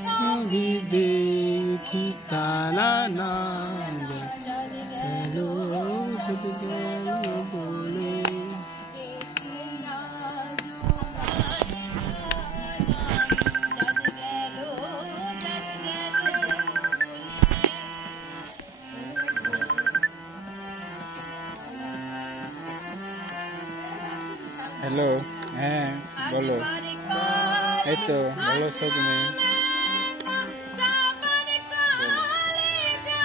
সবই দেখি তালা না গেলো বলে। হ্যালো, হ্যাঁ বলো। এই তো ভালো আছো তুমি?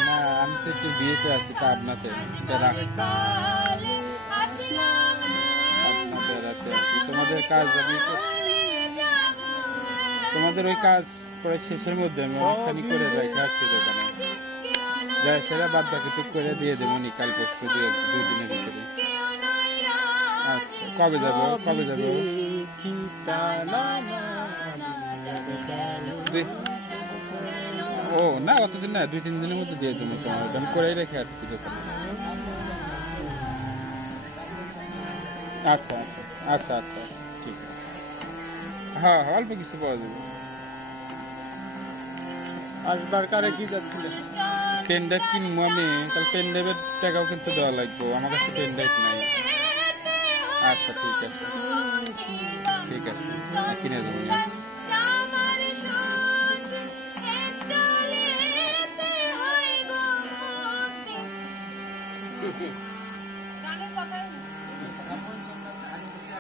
না আমি তো একটু বিয়েতে আছি পাবনাতে, বেড়াতে আছি। তোমাদের কাজ আমি তোমাদের ওই কাজ পরে শেষের মধ্যে আমি অনেকখানি করে রেখে আসছি দোকানে, যা সেটা বাদ বাকি টুক করে দিয়ে দেবো নি কাল পরশু 2 দিনের ভিতরে। আচ্ছা কবে যাবো? ও না অতদিন না, 2-3 দিনের মধ্যে দিয়ে দেবো তোমার, আমি করেই রেখে আসছি দোকানে। আচ্ছা আচ্ছা আচ্ছা আচ্ছা ঠিক আছে। হ্যাঁ অল্প কিছু পাওয়া যাবে। আসবার কারে কি যাচ্ছিল? পেন ড্রাইভ কিনবো আমি, তাহলে পেন ড্রাইভের টাকাও কিন্তু দেওয়া লাগবে, আমার কাছে পেন ড্রাইভ নাই। আচ্ছা ঠিক আছে কিনে দেবো। আচ্ছা